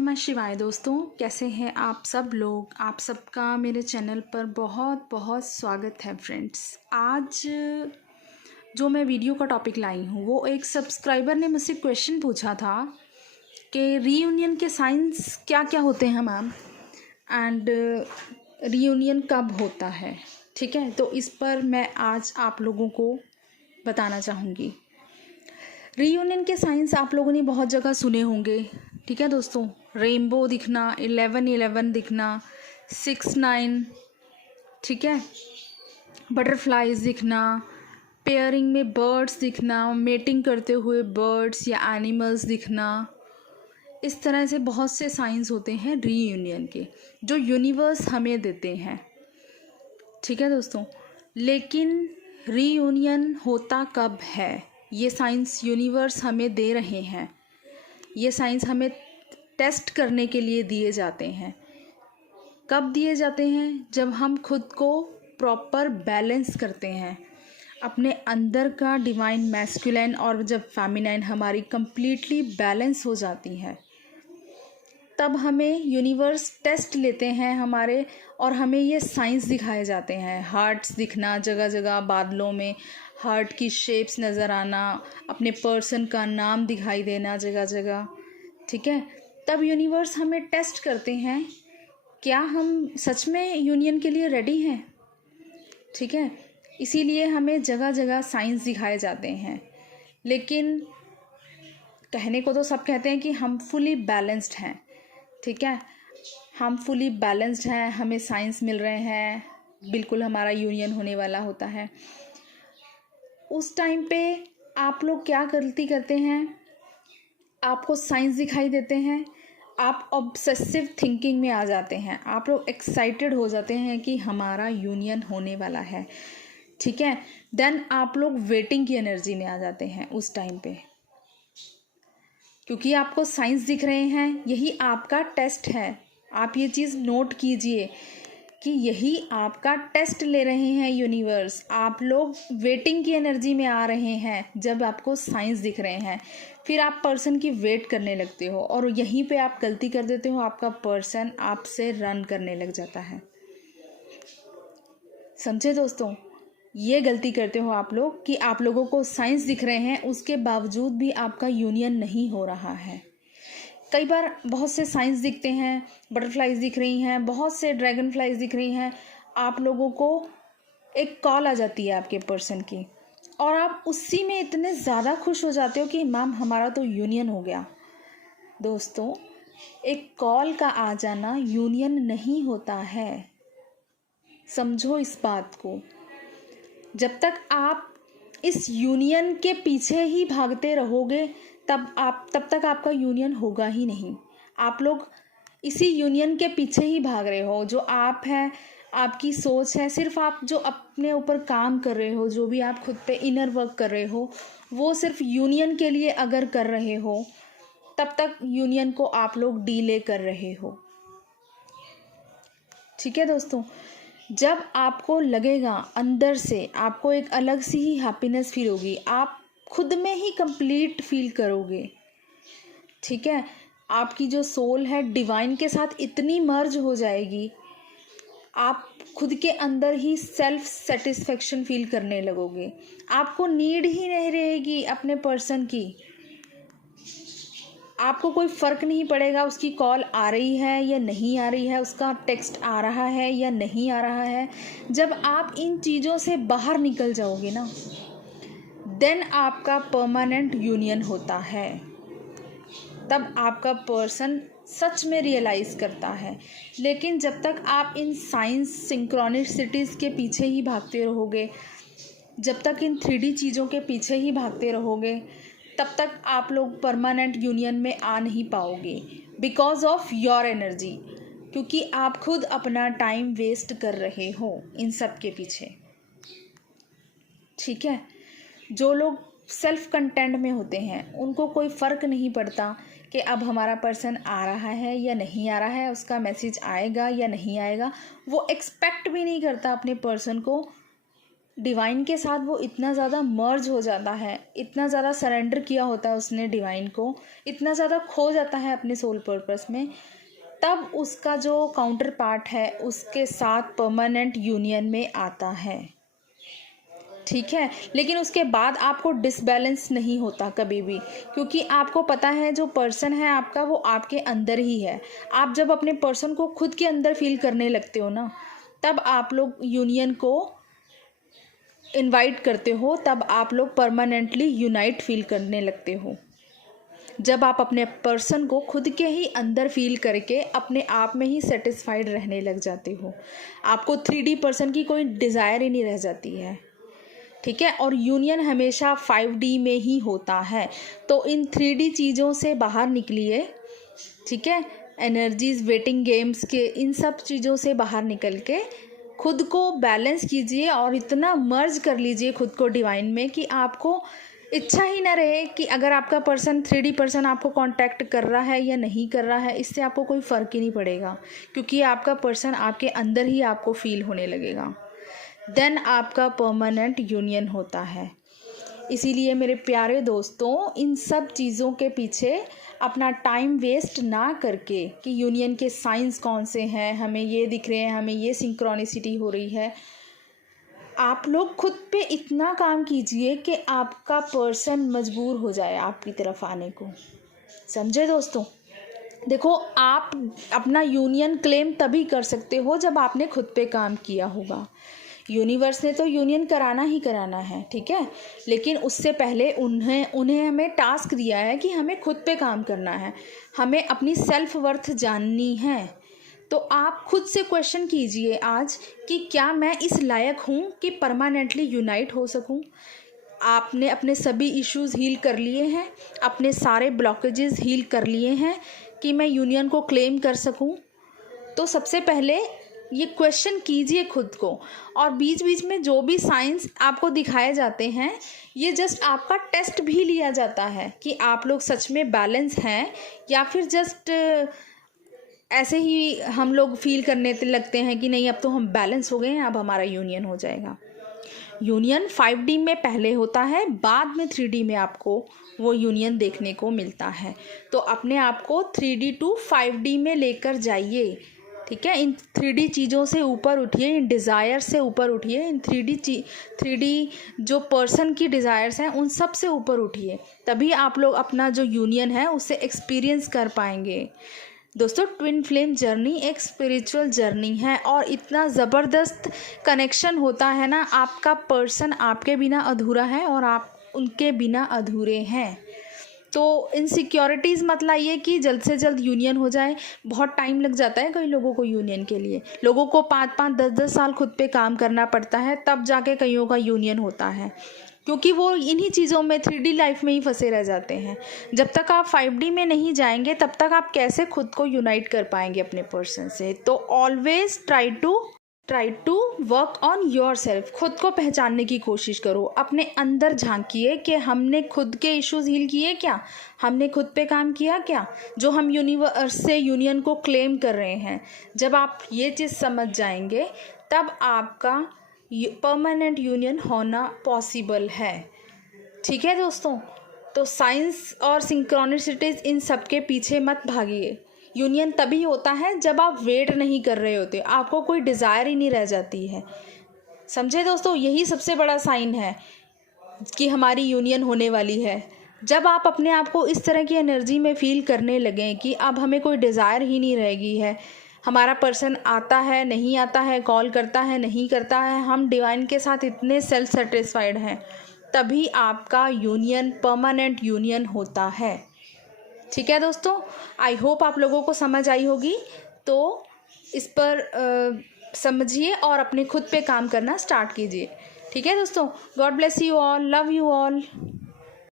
नमः शिवाय दोस्तों, कैसे हैं आप सब लोग। आप सबका मेरे चैनल पर बहुत बहुत स्वागत है फ्रेंड्स। आज जो मैं वीडियो का टॉपिक लाई हूँ वो एक सब्सक्राइबर ने मुझसे क्वेश्चन पूछा था कि रीयूनियन के साइंस क्या क्या होते हैं मैम, एंड रीयूनियन कब होता है। ठीक है, तो इस पर मैं आज आप लोगों को बताना चाहूँगी। रीयूनियन के साइंस आप लोगों ने बहुत जगह सुने होंगे। ठीक है दोस्तों, रेनबो दिखना, 11-11 दिखना, 6-9, ठीक है, बटरफ्लाइज दिखना, पेयरिंग में बर्ड्स दिखना, मेटिंग करते हुए बर्ड्स या एनिमल्स दिखना। इस तरह से बहुत से साइंस होते हैं रीयूनियन के, जो यूनिवर्स हमें देते हैं। ठीक है दोस्तों, लेकिन रीयूनियन होता कब है, ये साइंस यूनिवर्स हमें दे रहे हैं। ये साइंस हमें टेस्ट करने के लिए दिए जाते हैं। कब दिए जाते हैं? जब हम खुद को प्रॉपर बैलेंस करते हैं, अपने अंदर का डिवाइन मैस्कुलिन और जब फेमिनाइन हमारी कंप्लीटली बैलेंस हो जाती है, तब हमें यूनिवर्स टेस्ट लेते हैं हमारे, और हमें ये साइंस दिखाए जाते हैं। हार्ट्स दिखना जगह जगह, बादलों में हार्ट की शेप्स नज़र आना, अपने पर्सन का नाम दिखाई देना जगह जगह। ठीक है, तब यूनिवर्स हमें टेस्ट करते हैं, क्या हम सच में यूनियन के लिए रेडी हैं। ठीक है, इसीलिए हमें जगह जगह साइंस दिखाए जाते हैं। लेकिन कहने को तो सब कहते हैं कि हम फुली बैलेंस्ड हैं। ठीक है, हम फुली बैलेंस्ड हैं, हमें साइंस मिल रहे हैं, बिल्कुल हमारा यूनियन होने वाला होता है। उस टाइम पे आप लोग क्या गलती करते हैं? आपको साइंस दिखाई देते हैं, आप ऑब्सेसिव थिंकिंग में आ जाते हैं, आप लोग एक्साइटेड हो जाते हैं कि हमारा यूनियन होने वाला है। ठीक है, देन आप लोग वेटिंग की एनर्जी में आ जाते हैं उस टाइम पे, क्योंकि आपको साइंस दिख रहे हैं। यही आपका टेस्ट है। आप ये चीज़ नोट कीजिए कि यही आपका टेस्ट ले रहे हैं यूनिवर्स। आप लोग वेटिंग की एनर्जी में आ रहे हैं जब आपको साइंस दिख रहे हैं। फिर आप पर्सन की वेट करने लगते हो, और यहीं पे आप गलती कर देते हो, आपका पर्सन आपसे रन करने लग जाता है। समझे दोस्तों, ये गलती करते हो आप लोग कि आप लोगों को साइंस दिख रहे हैं, उसके बावजूद भी आपका यूनियन नहीं हो रहा है। कई बार बहुत से साइंस दिखते हैं, बटरफ्लाइज दिख रही हैं, बहुत से ड्रैगन फ्लाइज दिख रही हैं, आप लोगों को एक कॉल आ जाती है आपके पर्सन की, और आप उसी में इतने ज़्यादा खुश हो जाते हो कि मैम हमारा तो यूनियन हो गया। दोस्तों, एक कॉल का आ जाना यूनियन नहीं होता है, समझो इस बात को। जब तक आप इस यूनियन के पीछे ही भागते रहोगे, तब तक आपका यूनियन होगा ही नहीं। आप लोग इसी यूनियन के पीछे ही भाग रहे हो। जो आप हैं, आपकी सोच है, सिर्फ आप जो अपने ऊपर काम कर रहे हो, जो भी आप खुद पे इनर वर्क कर रहे हो, वो सिर्फ यूनियन के लिए अगर कर रहे हो, तब तक यूनियन को आप लोग डीले कर रहे हो। ठीक है दोस्तों, जब आपको लगेगा अंदर से, आपको एक अलग सी ही हैप्पीनेस फील होगी, आप खुद में ही कंप्लीट फील करोगे। ठीक है, आपकी जो सोल है डिवाइन के साथ इतनी मर्ज हो जाएगी, आप खुद के अंदर ही सेल्फ सेटिस्फेक्शन फील करने लगोगे। आपको नीड ही नहीं रहेगी अपने पर्सन की। आपको कोई फ़र्क नहीं पड़ेगा उसकी कॉल आ रही है या नहीं आ रही है, उसका टेक्स्ट आ रहा है या नहीं आ रहा है। जब आप इन चीज़ों से बाहर निकल जाओगे ना, देन आपका परमानेंट यूनियन होता है। तब आपका पर्सन सच में रियलाइज़ करता है। लेकिन जब तक आप इन साइंस सिंक्रोनिसिटीज़ के पीछे ही भागते रहोगे, जब तक इन 3D चीज़ों के पीछे ही भागते रहोगे, तब तक आप लोग परमानेंट यूनियन में आ नहीं पाओगे, बिकॉज ऑफ योर एनर्जी, क्योंकि आप खुद अपना टाइम वेस्ट कर रहे हो इन सब के पीछे। ठीक है, जो लोग सेल्फ कंटेंट में होते हैं, उनको कोई फ़र्क नहीं पड़ता कि अब हमारा पर्सन आ रहा है या नहीं आ रहा है, उसका मैसेज आएगा या नहीं आएगा। वो एक्सपेक्ट भी नहीं करता अपने पर्सन को डिवाइन के साथ वो इतना ज़्यादा मर्ज हो जाता है, इतना ज़्यादा सरेंडर किया होता है उसने डिवाइन को, इतना ज़्यादा खो जाता है अपने सोल पर्पस में, तब उसका जो काउंटर पार्ट है उसके साथ परमानेंट यूनियन में आता है। ठीक है, लेकिन उसके बाद आपको डिसबैलेंस नहीं होता कभी भी, क्योंकि आपको पता है जो पर्सन है आपका वो आपके अंदर ही है। आप जब अपने पर्सन को खुद के अंदर फील करने लगते हो ना, तब आप लोग यूनियन को इनवाइट करते हो, तब आप लोग परमानेंटली यूनाइट फील करने लगते हो। जब आप अपने पर्सन को खुद के ही अंदर फील करके अपने आप में ही सेटिस्फाइड रहने लग जाते हो, आपको 3D पर्सन की कोई डिज़ायर ही नहीं रह जाती है। ठीक है, और यूनियन हमेशा 5D में ही होता है। तो इन 3D चीज़ों से बाहर निकलिए। ठीक है, एनर्जीज, वेटिंग गेम्स के इन सब चीज़ों से बाहर निकल के खुद को बैलेंस कीजिए और इतना मर्ज कर लीजिए खुद को डिवाइन में कि आपको इच्छा ही ना रहे कि अगर आपका पर्सन 3D पर्सन आपको कांटेक्ट कर रहा है या नहीं कर रहा है, इससे आपको कोई फ़र्क ही नहीं पड़ेगा, क्योंकि आपका पर्सन आपके अंदर ही आपको फील होने लगेगा। देन आपका परमानेंट यूनियन होता है। इसीलिए मेरे प्यारे दोस्तों, इन सब चीज़ों के पीछे अपना टाइम वेस्ट ना करके कि यूनियन के साइंस कौन से हैं, हमें ये दिख रहे हैं, हमें ये सिंक्रोनिसिटी हो रही है, आप लोग खुद पे इतना काम कीजिए कि आपका पर्सन मजबूर हो जाए आपकी तरफ आने को। समझे दोस्तों? देखो, आप अपना यूनियन क्लेम तभी कर सकते हो जब आपने खुद पे काम किया होगा। यूनिवर्स ने तो यूनियन कराना ही कराना है, ठीक है, लेकिन उससे पहले उन्हें हमें टास्क दिया है कि हमें खुद पे काम करना है, हमें अपनी सेल्फ वर्थ जाननी है। तो आप खुद से क्वेश्चन कीजिए आज कि क्या मैं इस लायक हूँ कि परमानेंटली यूनाइट हो सकूँ। आपने अपने सभी इश्यूज़ हील कर लिए हैं, अपने सारे ब्लॉकेजेस हील कर लिए हैं कि मैं यूनियन को क्लेम कर सकूँ। तो सबसे पहले ये क्वेश्चन कीजिए खुद को। और बीच बीच में जो भी साइंस आपको दिखाए जाते हैं, ये जस्ट आपका टेस्ट भी लिया जाता है कि आप लोग सच में बैलेंस हैं या फिर जस्ट ऐसे ही हम लोग फील करने लगते हैं कि नहीं, अब तो हम बैलेंस हो गए हैं, अब हमारा यूनियन हो जाएगा। यूनियन 5D में पहले होता है, बाद में 3D में आपको वो यूनियन देखने को मिलता है। तो अपने आप को 3D टू 5D में लेकर जाइए। ठीक है, इन 3D चीज़ों से ऊपर उठिए, इन डिज़ायर से ऊपर उठिए, इन 3D जो पर्सन की डिज़ायर्स हैं उन सब से ऊपर उठिए, तभी आप लोग अपना जो यूनियन है उससे एक्सपीरियंस कर पाएंगे। दोस्तों, ट्विन फ्लेम जर्नी एक स्पिरिचुअल जर्नी है और इतना ज़बरदस्त कनेक्शन होता है ना, आपका पर्सन आपके बिना अधूरा है और आप उनके बिना अधूरे हैं। तो इनसिक्योरिटीज़ मत लाइए कि जल्द से जल्द यूनियन हो जाए। बहुत टाइम लग जाता है कई लोगों को यूनियन के लिए, लोगों को 5-5, 10-10 साल खुद पे काम करना पड़ता है, तब जाके कईयों का यूनियन होता है, क्योंकि वो इन्हीं चीज़ों में 3D लाइफ में ही फंसे रह जाते हैं। जब तक आप 5D में नहीं जाएंगे तब तक आप कैसे खुद को यूनाइट कर पाएंगे अपने पर्सन से। तो always try to work on yourself. खुद को पहचानने की कोशिश करो, अपने अंदर झांकिए कि हमने खुद के इश्यूज हील किए क्या, हमने खुद पे काम किया क्या, जो हम यूनिवर्स से यूनियन को क्लेम कर रहे हैं। जब आप ये चीज़ समझ जाएंगे तब आपका परमानेंट यूनियन होना पॉसिबल है। ठीक है दोस्तों, तो साइंस और सिंक्रोनिसिटीज इन सब के पीछे मत भागिए। यूनियन तभी होता है जब आप वेट नहीं कर रहे होते, आपको कोई डिज़ायर ही नहीं रह जाती है। समझे दोस्तों, यही सबसे बड़ा साइन है कि हमारी यूनियन होने वाली है। जब आप अपने आप को इस तरह की एनर्जी में फील करने लगें कि अब हमें कोई डिज़ायर ही नहीं रहेगी है, हमारा पर्सन आता है नहीं आता है, कॉल करता है नहीं करता है, हम डिवाइन के साथ इतने सेल्फ सेटिस्फाइड हैं, तभी आपका यूनियन परमानेंट यूनियन होता है। ठीक है दोस्तों, आई होप आप लोगों को समझ आई होगी। तो इस पर समझिए और अपने खुद पे काम करना स्टार्ट कीजिए। ठीक है दोस्तों, God bless you all, love you all.